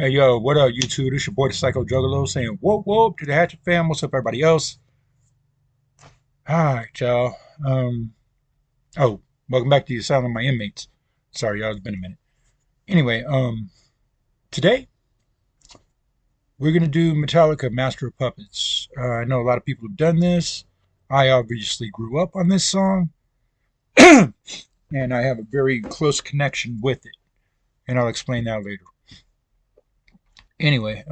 Hey yo, what up YouTube? This your boy the Psycho Juggalo saying whoop whoop to the Hatchet fam. What's up everybody else? Alright y'all. Oh, welcome back to the Asylum of My Inmates. Sorry y'all, it's been a minute. Anyway, today we're gonna do Metallica Master of Puppets. I know a lot of people have done this. I obviously grew up on this song and I have a very close connection with it. And I'll explain that later. Anyway,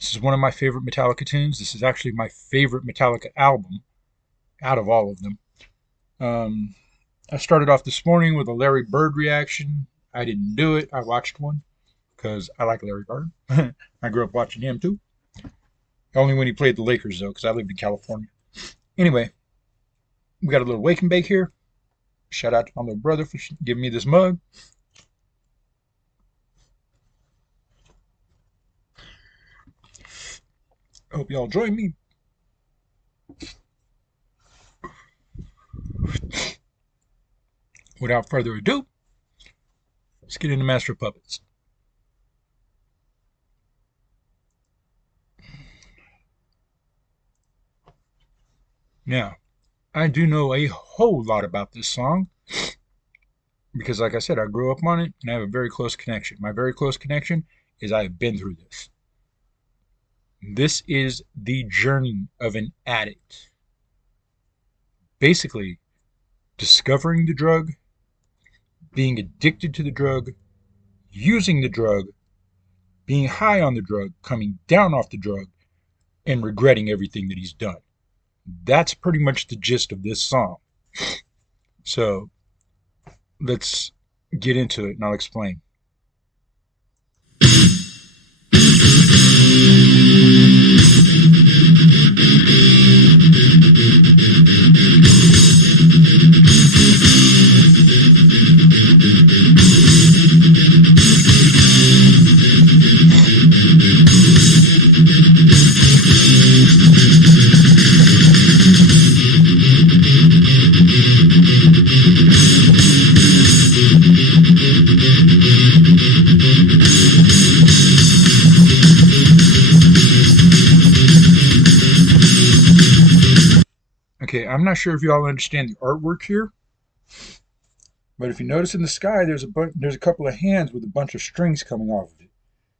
this is one of my favorite Metallica tunes. This is actually my favorite Metallica album out of all of them. I started off this morning with a Larry Bird reaction. I didn't do it. I watched one because I like Larry Bird. I grew up watching him too. Only when he played the Lakers though, because I lived in California. Anyway, we got a little wake and bake here. Shout out to my little brother for giving me this mug. Hope y'all join me. Without further ado, let's get into Master of Puppets. Now, I do know a whole lot about this song because, like I said, I grew up on it and I have a very close connection. My very close connection is I have been through this. This is the journey of an addict. Basically, discovering the drug, being addicted to the drug, using the drug, being high on the drug, coming down off the drug, and regretting everything that he's done. That's pretty much the gist of this song. So, let's get into it and I'll explain. Okay, I'm not sure if y'all understand the artwork here, but if you notice in the sky, there's a couple of hands with a bunch of strings coming off of it.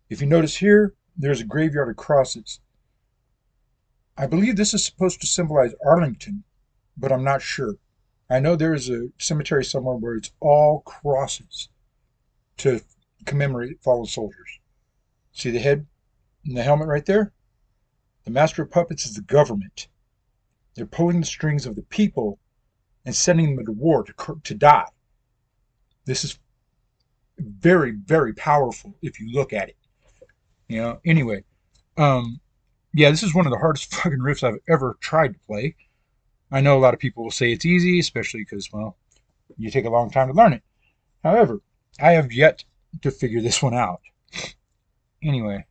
If you notice here, there's a graveyard of crosses. I believe this is supposed to symbolize Arlington, but I'm not sure. I know there is a cemetery somewhere where it's all crosses to commemorate fallen soldiers. See the head and the helmet right there? The Master of Puppets is the government. They're pulling the strings of the people and sending them to war to die. This is very, very powerful if you look at it. You know, anyway, yeah, this is one of the hardest fucking riffs I've ever tried to play. I know a lot of people will say it's easy, especially because, well, you take a long time to learn it. However, I have yet to figure this one out. Anyway,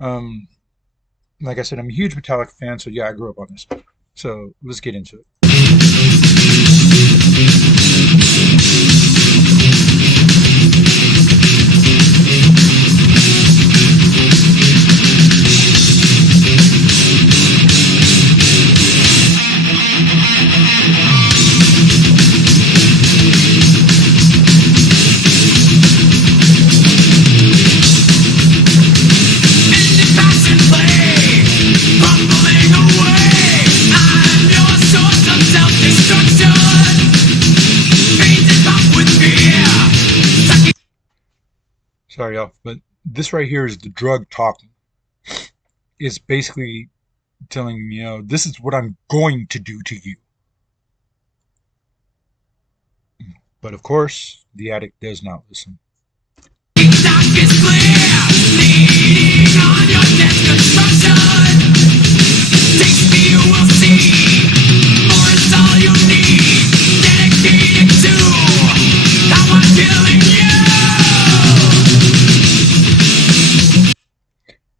like I said, I'm a huge Metallica fan, so yeah, I grew up on this. So let's get into it. Sorry, y'all, but this right here is the drug talking. It's basically telling me, you know, this is what I'm going to do to you. But of course, the addict does not listen.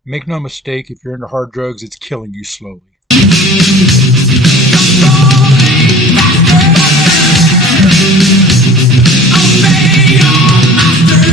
Make no mistake, if you're into hard drugs, it's killing you slowly. Obey your master.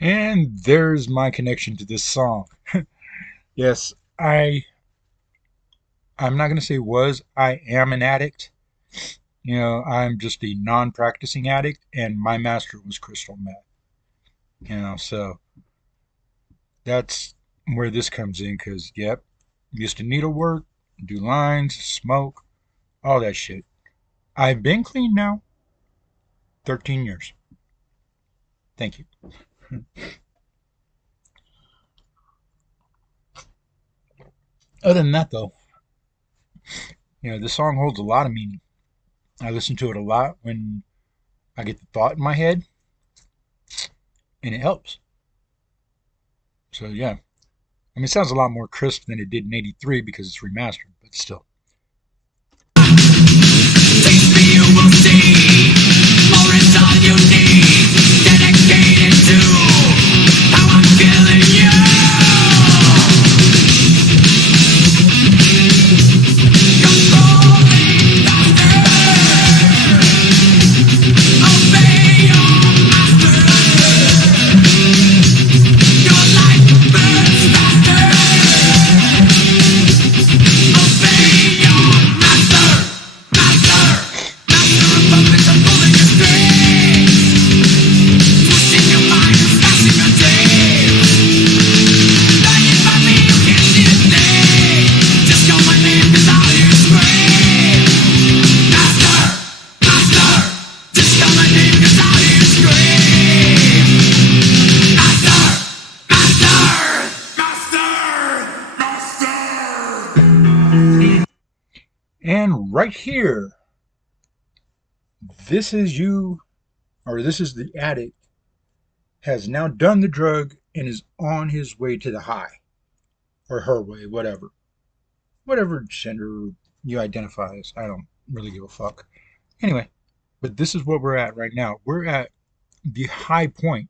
And there's my connection to this song. Yes, I'm not going to say was, I am an addict. I'm just a non-practicing addict, and my master was crystal meth. So that's where this comes in, because, yep, used to needlework, do lines, smoke, all that shit. I've been clean now 13 years. Thank you. Other than that, though, this song holds a lot of meaning. I listen to it a lot when I get the thought in my head, and it helps. So, yeah. I mean, it sounds a lot more crisp than it did in '83 because it's remastered, but still. You will see more is all you need. Dedicated to how I'm feeling you. Controlling faster. Obey your master. Your life burns faster. Obey your master. Master. And right here, this is the addict, has now done the drug and is on his way to the high. Or her way, whatever. Whatever gender you identify as. I don't really give a fuck. Anyway, but this is what we're at right now. We're at the high point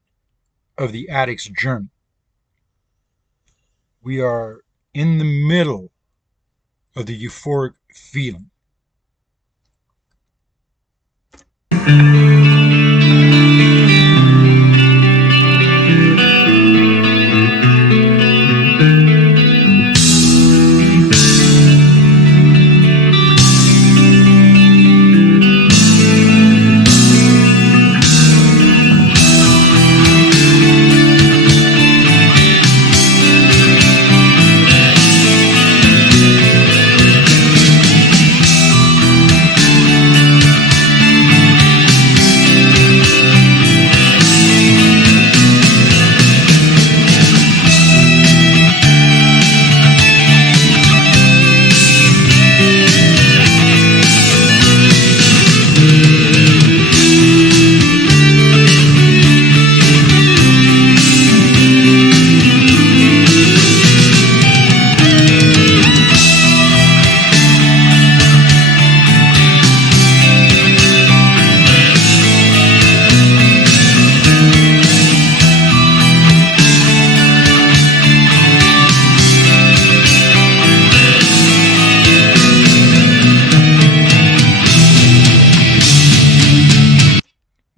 of the addict's journey. We are in the middle of the euphoric feeling.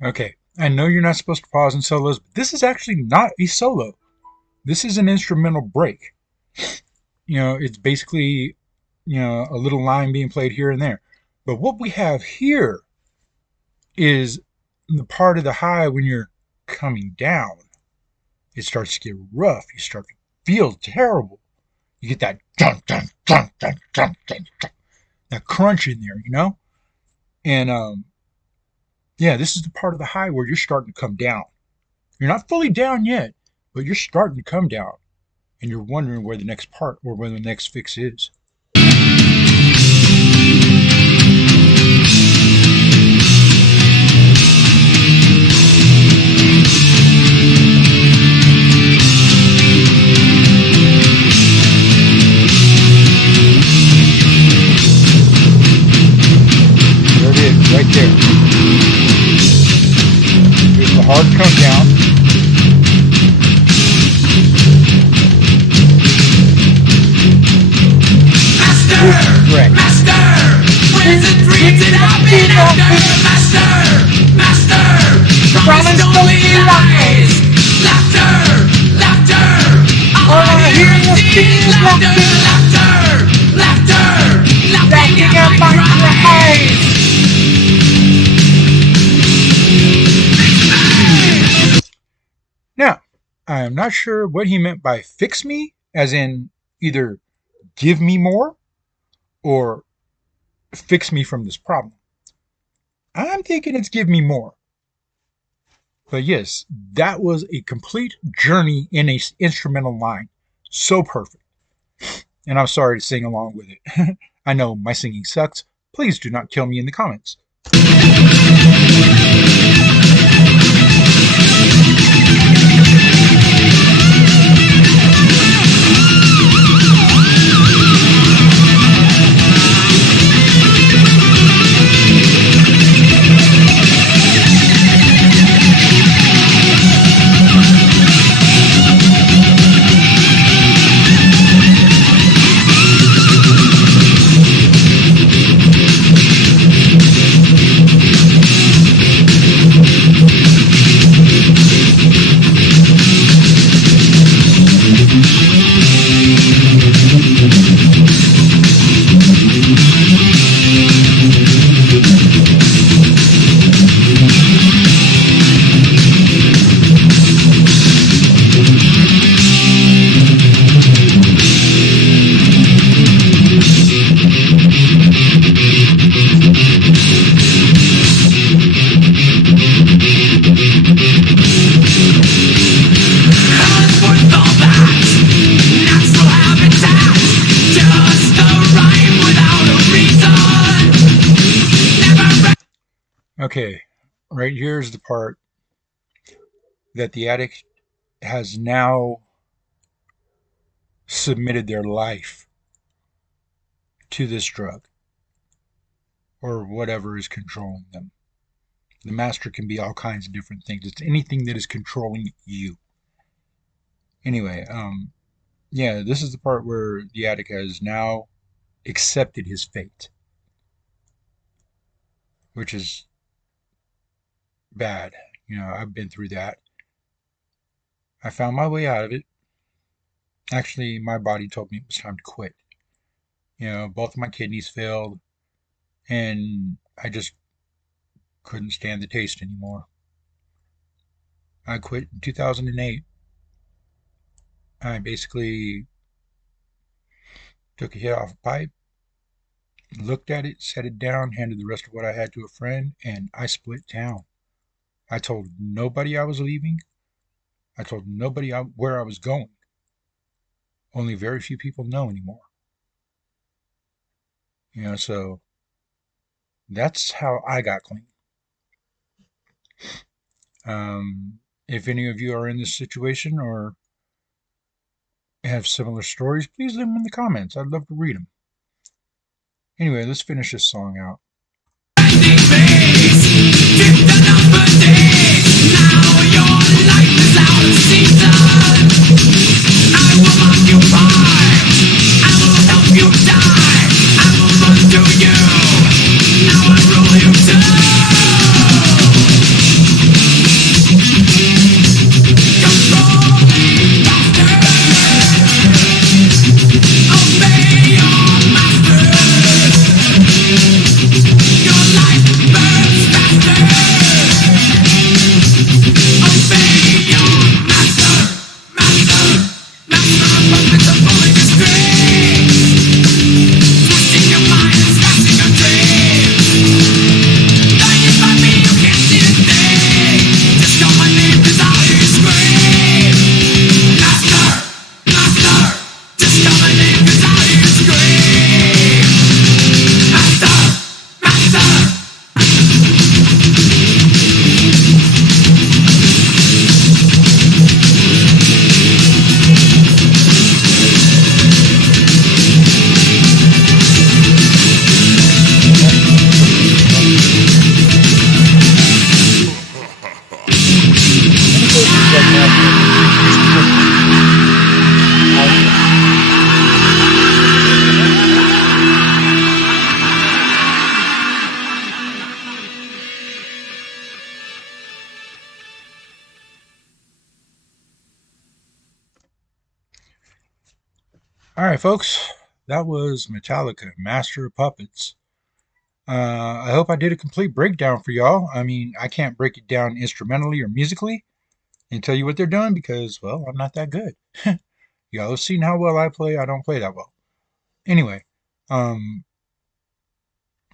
Okay, I know you're not supposed to pause in solos, but this is actually not a solo. This is an instrumental break. It's basically, a little line being played here and there. But what we have here is the part of the high when you're coming down. It starts to get rough. You start to feel terrible. You get that dun, dun, dun, dun, dun, dun, dun, that crunch in there, And, yeah, this is the part of the high where you're starting to come down. You're not fully down yet, but you're starting to come down. And you're wondering where the next part or where the next fix is. There it is, right there. Here's the hard come down. Master, where's the dreams that I've been after? Master, promise don't be lies. Laughter. Is laughter, laughter, laughter, laughing at my cries. Now, I am not sure what he meant by fix me, as in either give me more or fix me from this problem. I'm thinking it's give me more. But yes, that was a complete journey in a instrumental line. So perfect. And I'm sorry to sing along with it. I know my singing sucks. Please do not kill me in the comments. Okay, right here is the part that the addict has now submitted their life to this drug or whatever is controlling them. The master can be all kinds of different things. It's anything that is controlling you. Anyway, yeah, this is the part where the addict has now accepted his fate, which is bad. I've been through that. I found my way out of it. Actually, my body told me it was time to quit. Both of my kidneys failed, and I just couldn't stand the taste anymore. I quit in 2008. I basically took a hit off a pipe, looked at it, set it down, handed the rest of what I had to a friend, and I split town. I told nobody I was leaving. I told nobody where I was going. Only very few people know anymore. So that's how I got clean. If any of you are in this situation or have similar stories, please leave them in the comments. I'd love to read them. Anyway, let's finish this song out. All right, folks, that was Metallica, Master of Puppets. I hope I did a complete breakdown for y'all. I mean, I can't break it down instrumentally or musically and tell you what they're doing because, well, I'm not that good. Y'all have seen how well I play. I don't play that well. Anyway, um,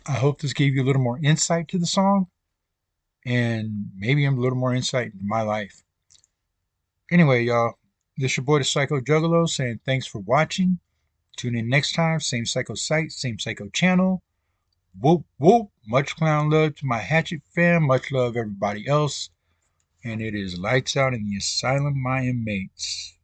I hope this gave you a little more insight to the song and maybe a little more insight into my life. Anyway, y'all, this is your boy the Psycho Juggalo saying thanks for watching. Tune in next time, same Psycho site, same Psycho channel. Whoop whoop. Much clown love to my Hatchet fam. Much love everybody else. And it is lights out in the asylum, my inmates.